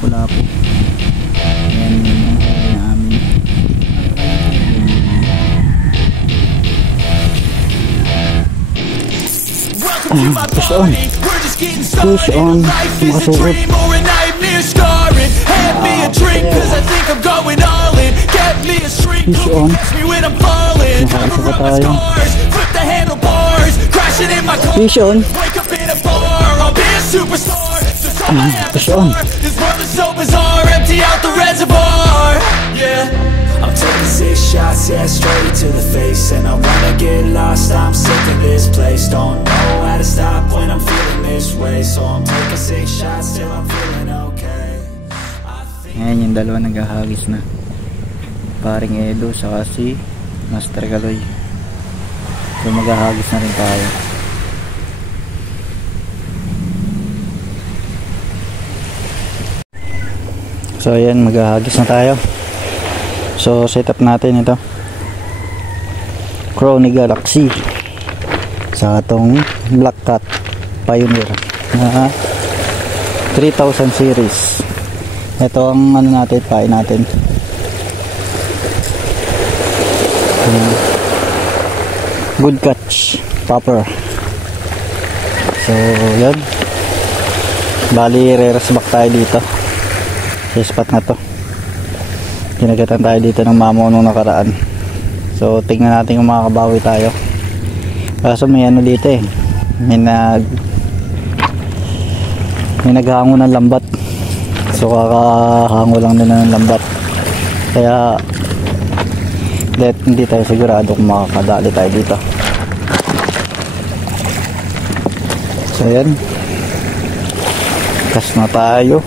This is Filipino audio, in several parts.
lapu-lapu. Ayan yung huli namin. Fish on. Fish on. Makasuot. Fish on. Nakaisa pa tayo. Fish on. Fish on. I'm taking 6 shots, yeah, straight to the face. And I wanna get lost, I'm sick of this place. Don't know how to stop when I'm feeling this way. So I'm taking 6 shots till I'm feeling okay. Ayan yung dalawa naghahagis na. Paring Edo saka si Master Kaloy. So maghahagis na rin tayo. So ayan, maghahagis na tayo. So set up natin ito Crony Galaxy sa itong Black Cat Pioneer na 3000 series. Ito ang ano natin, pain natin. Good catch popper. So yan, bali re-rest back tayo dito sa spot na to. Ginagatan tayo dito ng mamo nung nakaraan. So tingnan natin kung makakabawi tayo. Kaso may ano dito eh, may naghango ng lambat. So kakahango lang din ng lambat. Kaya hindi tayo sigurado kung makakadali tayo dito. So yan, cast na tayo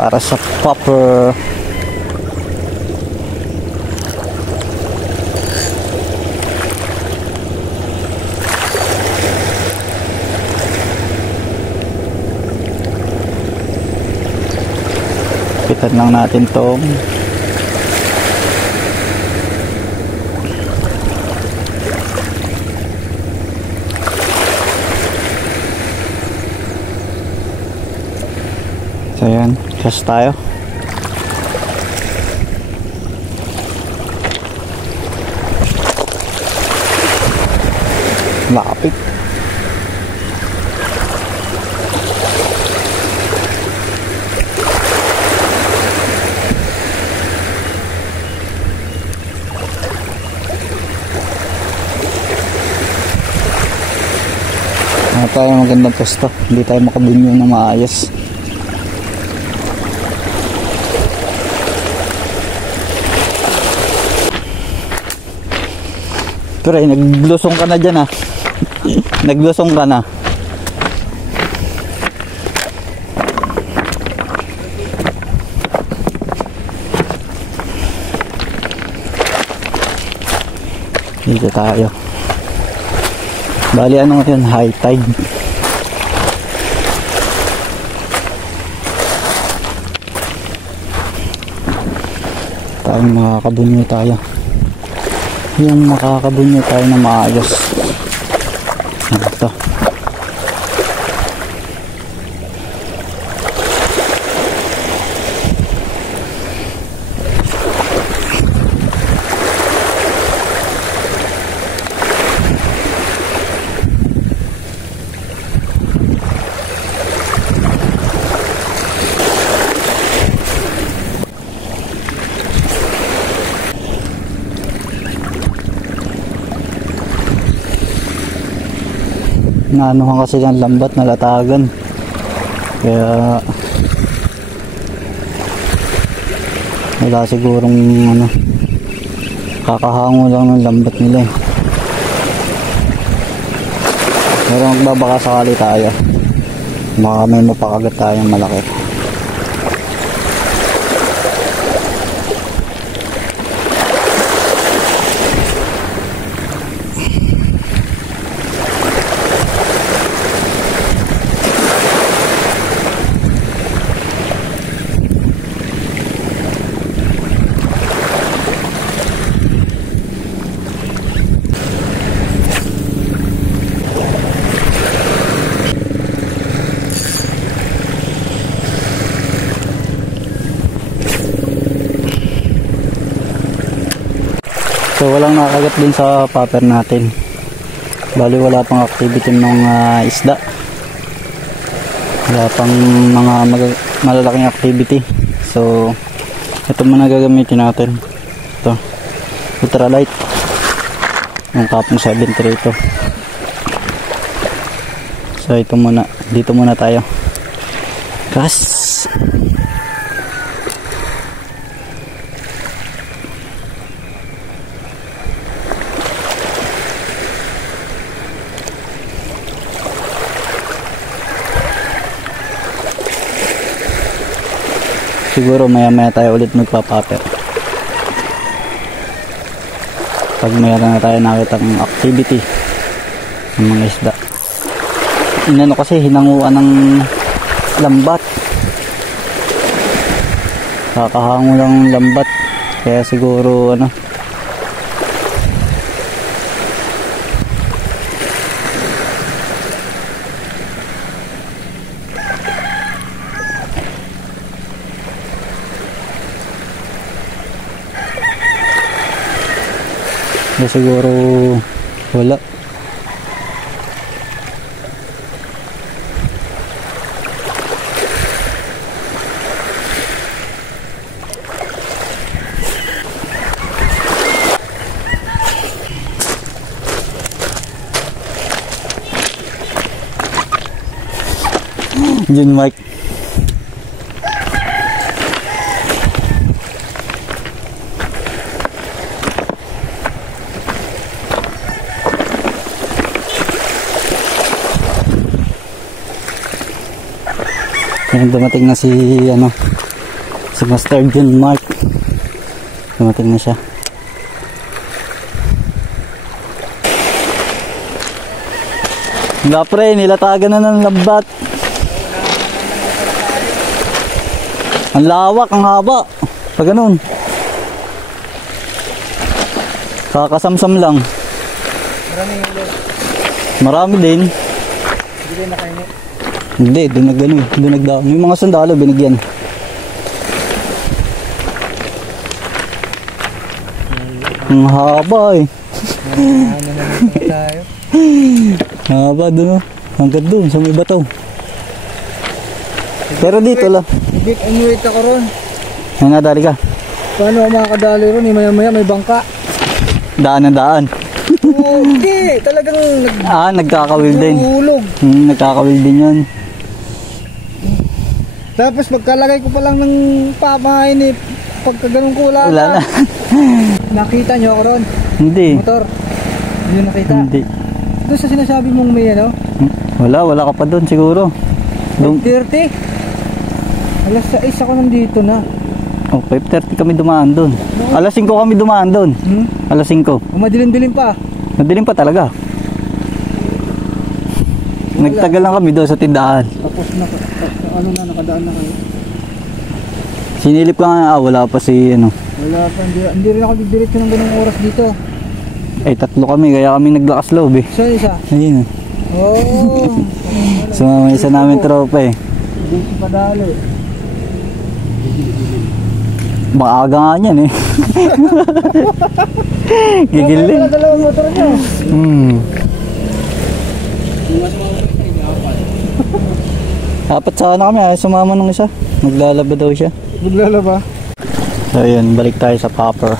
para sa popper. Pitan lang natin tong so yan, cast tayo. Lapit. Tayo magandang pwesto, hindi tayo makabunyo na maayos. Pero naglusong ka na dyan ah. Naglusong ka na. Dito tayo. Bali ano yun, high tide. Tayo makakabunyo tayo. Yung makakabunyo tayo na maayos. Ito. Naanuhan kasi ng lambat, nalatagan. Kaya wala sigurong ano, kakahango lang ng lambat nila eh. Pero magbabaka sakali tayo, baka may mapakagat tayong malaki. So walang nakagat din sa popper natin. Bali wala pang activity ng isda. Wala pang mga malalaking activity. So ito muna gagamitin natin. Ito ultralight, yung kapong 7.3 ito. So ito muna, dito muna tayo. Gas. Siguro maya tayo ulit magpapapper pag mayroon na tayo nakita ng activity ng mga isda. Inano kasi hinanguan ng lambat, kakahango lang ng lambat, kaya siguro ano, siguro wala. Yun Mike. Yan, dumating na si si Master John Mark. Dumating na siya. Nga pre, nilatagan na ng lambat. Ang lawak, ang haba. Pag ganun, kakasamsam lang. Marami din. Hindi din nakainit. Hindi, doon nagdaan. Yung mga sundalo binigyan. Ang haba eh. Ano naman tayo? Haba doon oh. Hanggang doon sa may bato. Pero dito lang. Big inuit ako ron. Ay nadali ka. Paano ako makakadali ron? Maya may bangka. Daan na daan. Hindi, talagang nagkakawil din. Nahulog. Nagkakawil din yan. Tapos pagkalagay ko pa lang ng pamain eh, pagka ganun ko wala na. Nakita nyo ako ron? Hindi. Motor? Hindi nyo nakita? Hindi. Doon sa sinasabi mong may ano? Wala ka pa doon siguro. 5:30? Alas 6 ako nandito na. 5:30 kami dumaan doon. No. Alas 5 kami dumaan doon. Alas 5. Madilim-dilim pa. Madilim pa talaga. Nagtagal lang kami doon sa tindahan. Tapos nakadaan na kayo. Sinilip ka nga, wala pa si Wala pa, hindi rin ako didiretso ng ganung oras dito. 3 kami, kaya kami naglakas loob eh. So isa? Ayun. Oh. So may isa namin tropa eh. Dito padali. Maaga nga niyan eh. Gigilin. Dalawang motor nyo. Apat sana kami, sumama ng isa. Maglalaba daw siya. Maglalaba? So yun, balik tayo sa popper.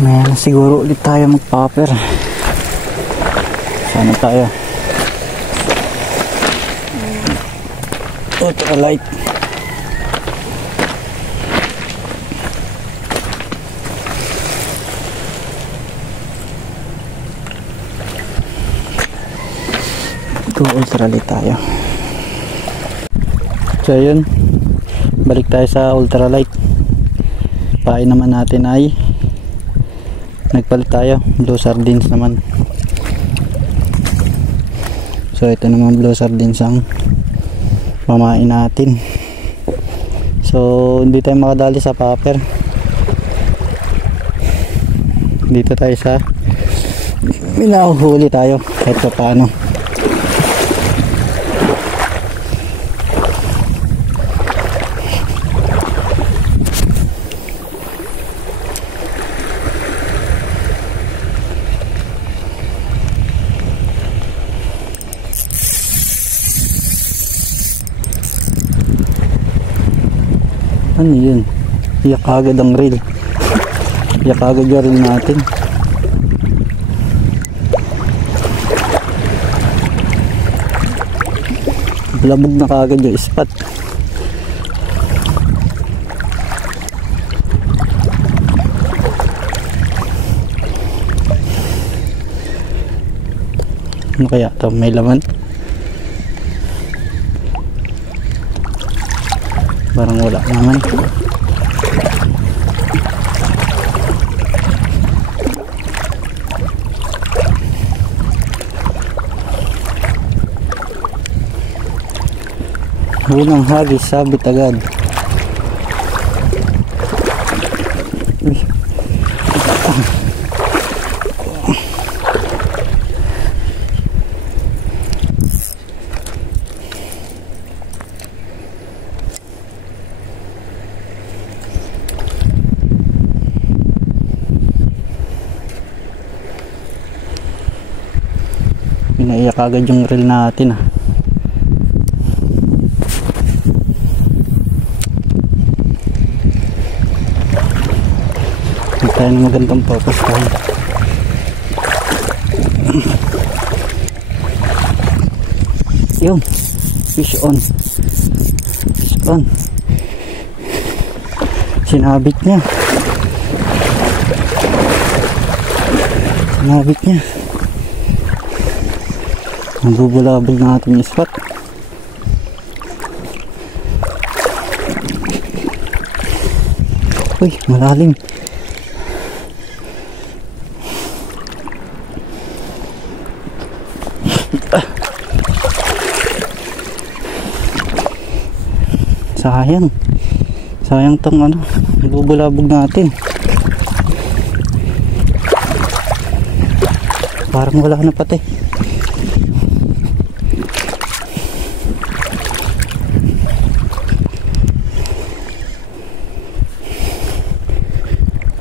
Ngayon siguro ulit tayo mag-popper. Sana tayo. Ultralight. Ultralight tayo. So yun, balik tayo sa ultralight. Pain naman natin ay nagpalit tayo, blue sardines naman. So ito naman blue sardines ang mamain natin. So hindi tayo makadali sa popper. Dito tayo sa minahuhuli tayo kahit pa paano. Ano yun? Iyak agad ang reel. Iyak agad yung reel natin. Labog na kagad yung spot. Ano kaya ito? May laman? Parang wala naman. Unang hagis, sabit agad. Uy. Pinaiyak agad yung reel natin ah. Hindi tayo na magandang focus tayo. Yun, fish on. Fish on. Sinabit niya. Sinabit niya. Nagbubulabog na ating spot. Uy, malalim. Sayang. Sayang tong ano, nagbubulabog natin. Parang wala na pati.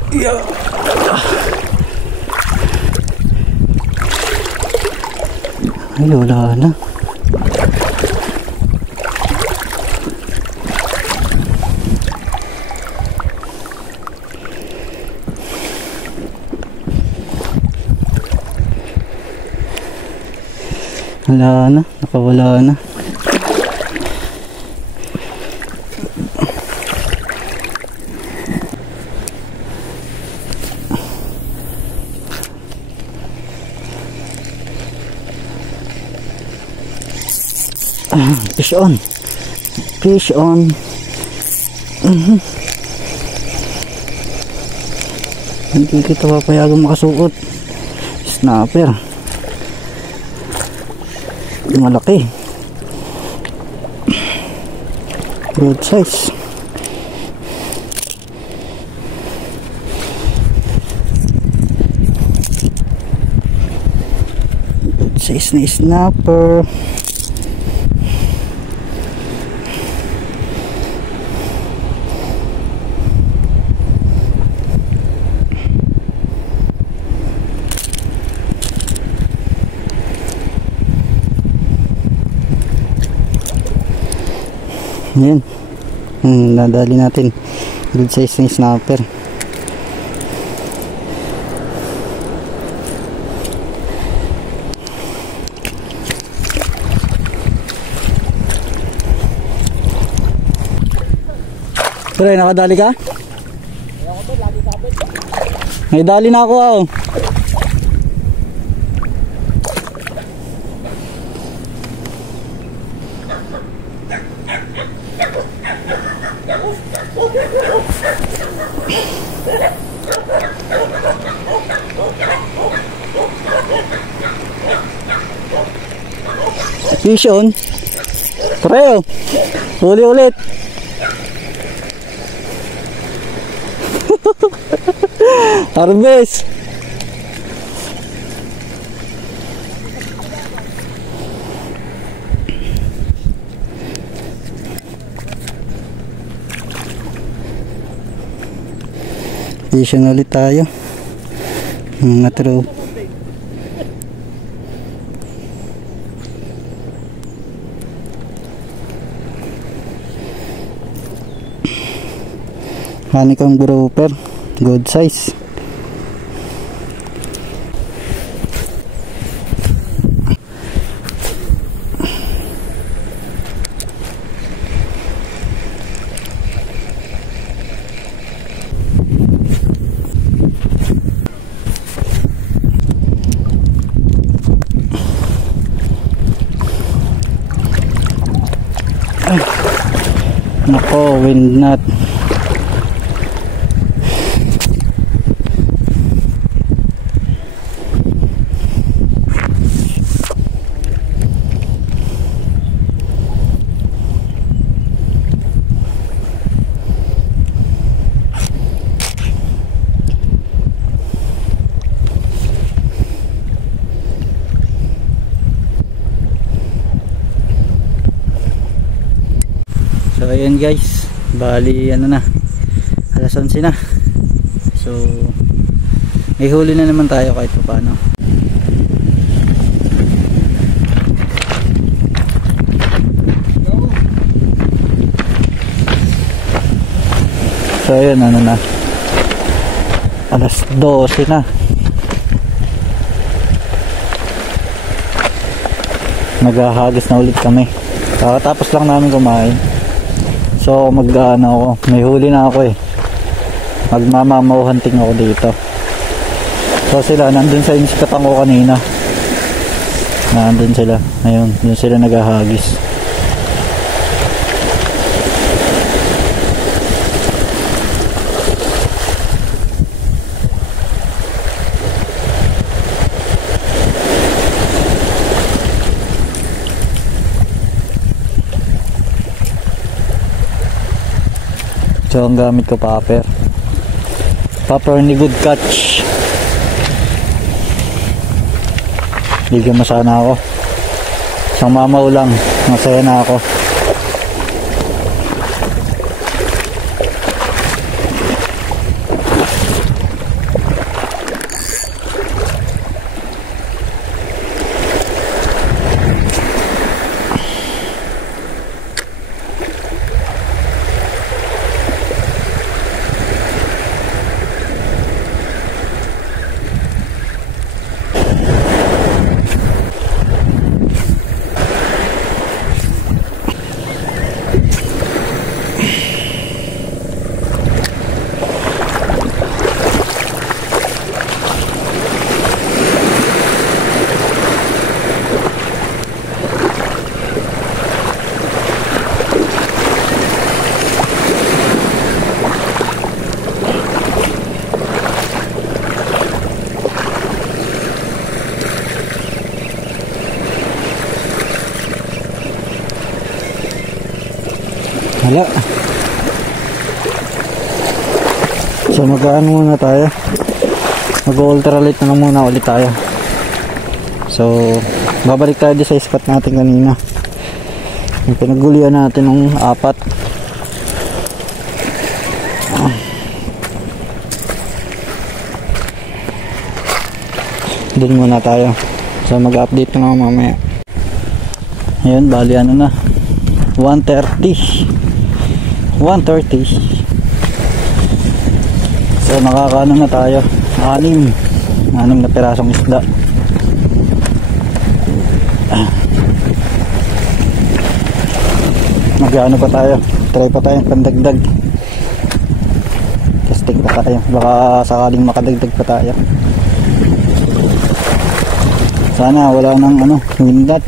Yeah. Ay, wala na. Wala na, nakawala na. Fish on. Fish on. Hindi kita papayagang makasuot. Snapper. Malaki. Good size. Good size na snapper. Yan. Nadali natin. Good size ng snapper. Pre, nakadali ka? May dali na ako ah. Fish on. Preo. Huli ulit. Harvest. Fish on ulit tayo. Mga true. Honeycomb grouper, good size. Nako, wind knot. So ayun guys, bali ano na, alas 11 na. So may huli na naman tayo kahit pa paano. So ayun, ano na, alas 12 na. Naghahagis na ulit kami. Kakatapos lang namin kumain. So mag-ano ako, may huli na ako eh. Magmamamauhanting ako dito. So sila nandun sa inisikatan ko kanina. Nandun sila. Ayun, dun sila naghahagis. So ang gamit ko popper ni Good Catch. Bigyan mo sana ako. Isang mamaw lang, masaya na ako. Wala. So mag-ano muna tayo, mag-ultralight na lang muna ulit tayo. So babalik tayo sa spot natin kanina, yung pinagulian natin ng 4. Doon muna tayo. So mag-update na lang mamaya. Ayun, bali ano na, 1:30. So nakakaano na tayo, 6 na pirasong isda. Mag-ano pa tayo, try pa tayong pandagdag. muntik pa tayo, baka sakaling makadagdag pa tayo. Sana wala nang ano, windat.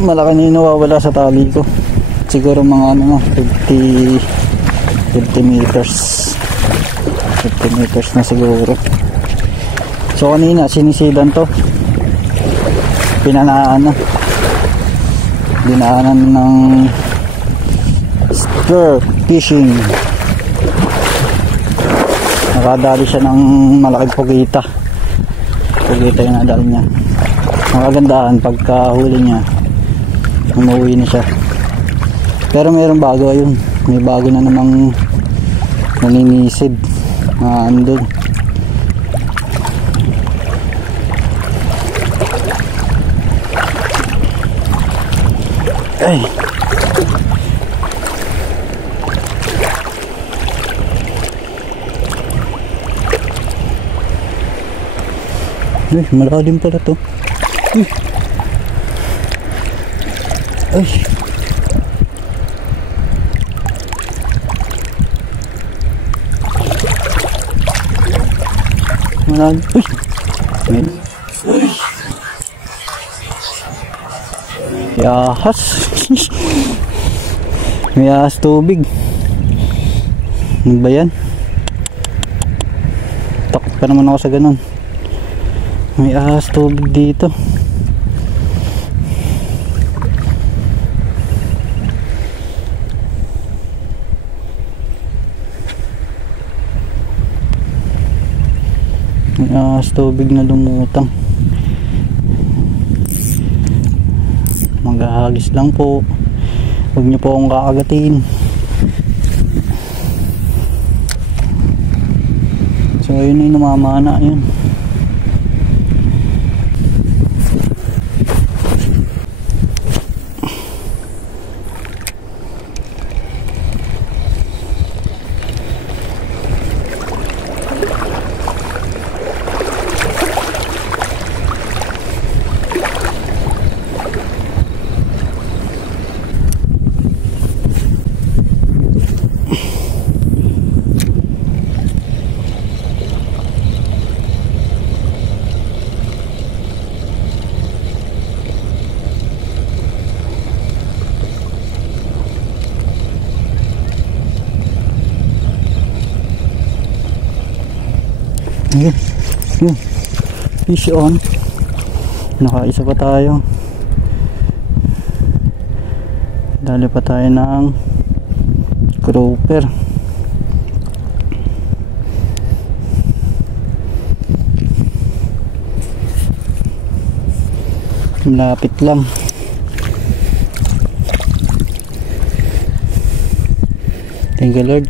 Malaki na nawawala sa tali ko. Siguro mga ano, 50 meters. 50 meters na siguro. So kanina sinisidan to. Dinaanan ng spear fishing. Nakadali siya ng malaking pugita yung nadali niya. Nakagandahan pagka huli niya, umuwi na siya. Pero mayroong bago ayun, may bago na namang naninisid na andun. Ay, malalim pala to. Ay, malalim. Yahas. May ahas tubig. Ano ba yan? Takot pa naman ako sa ganun. May ahas tubig dito. May ahas tubig na lumutang. Maghahagis lang po. Huwag niyo po akong kakagatin. So yun ay namamana yun. Yun. Fish on. Nakaisa pa tayo. Dali pa tayo ng grouper. Lapit lang. Thank you Lord.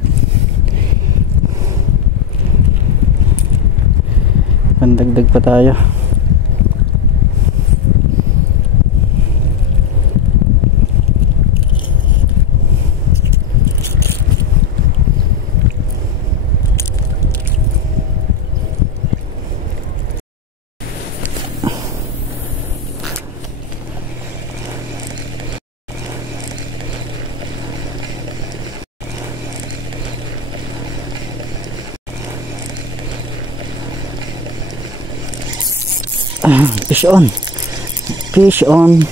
Pandagdag pa tayo. Fish on. Fish on.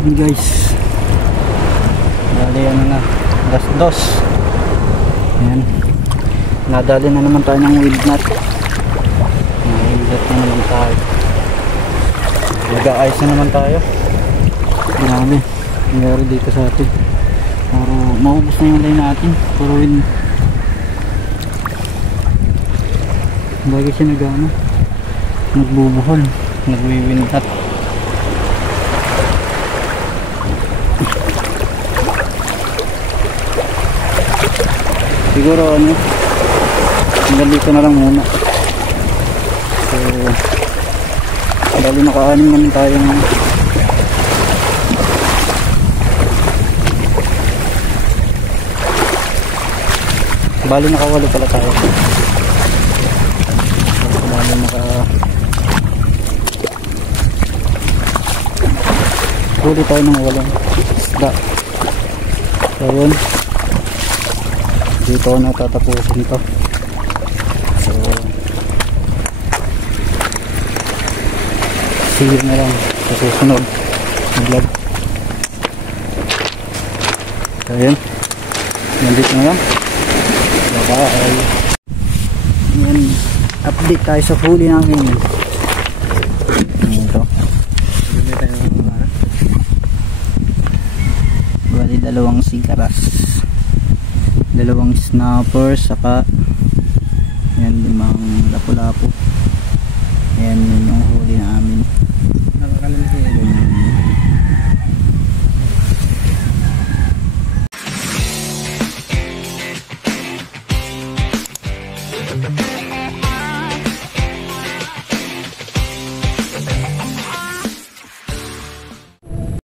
Ayan guys, dali ano na, alas 2. Ayan, nadali na naman tayo ng weed nut. Nailat na naman tayo, nag-aayos na naman tayo. Grabe, nangyari dito sa atin. Puro maubos na yung line natin. Puro win. Bagay siya nagbubuhol, nagwiwindat. Siguro hanggang dito na lang muna. So bali naka-anim naman tayo ng bali naka-walo pala tayo. Bali huli tayo ng walang isda. So yun, dito na tatapusin to. So see you na lang sa susunod na vlog. So yun, nandito na lang. Bye bye. Yan, update tayo sa huli namin. Ito bali dalawang sigaras, dalawang snapper, saka yan 5 lapu-lapu. Ayan yun yung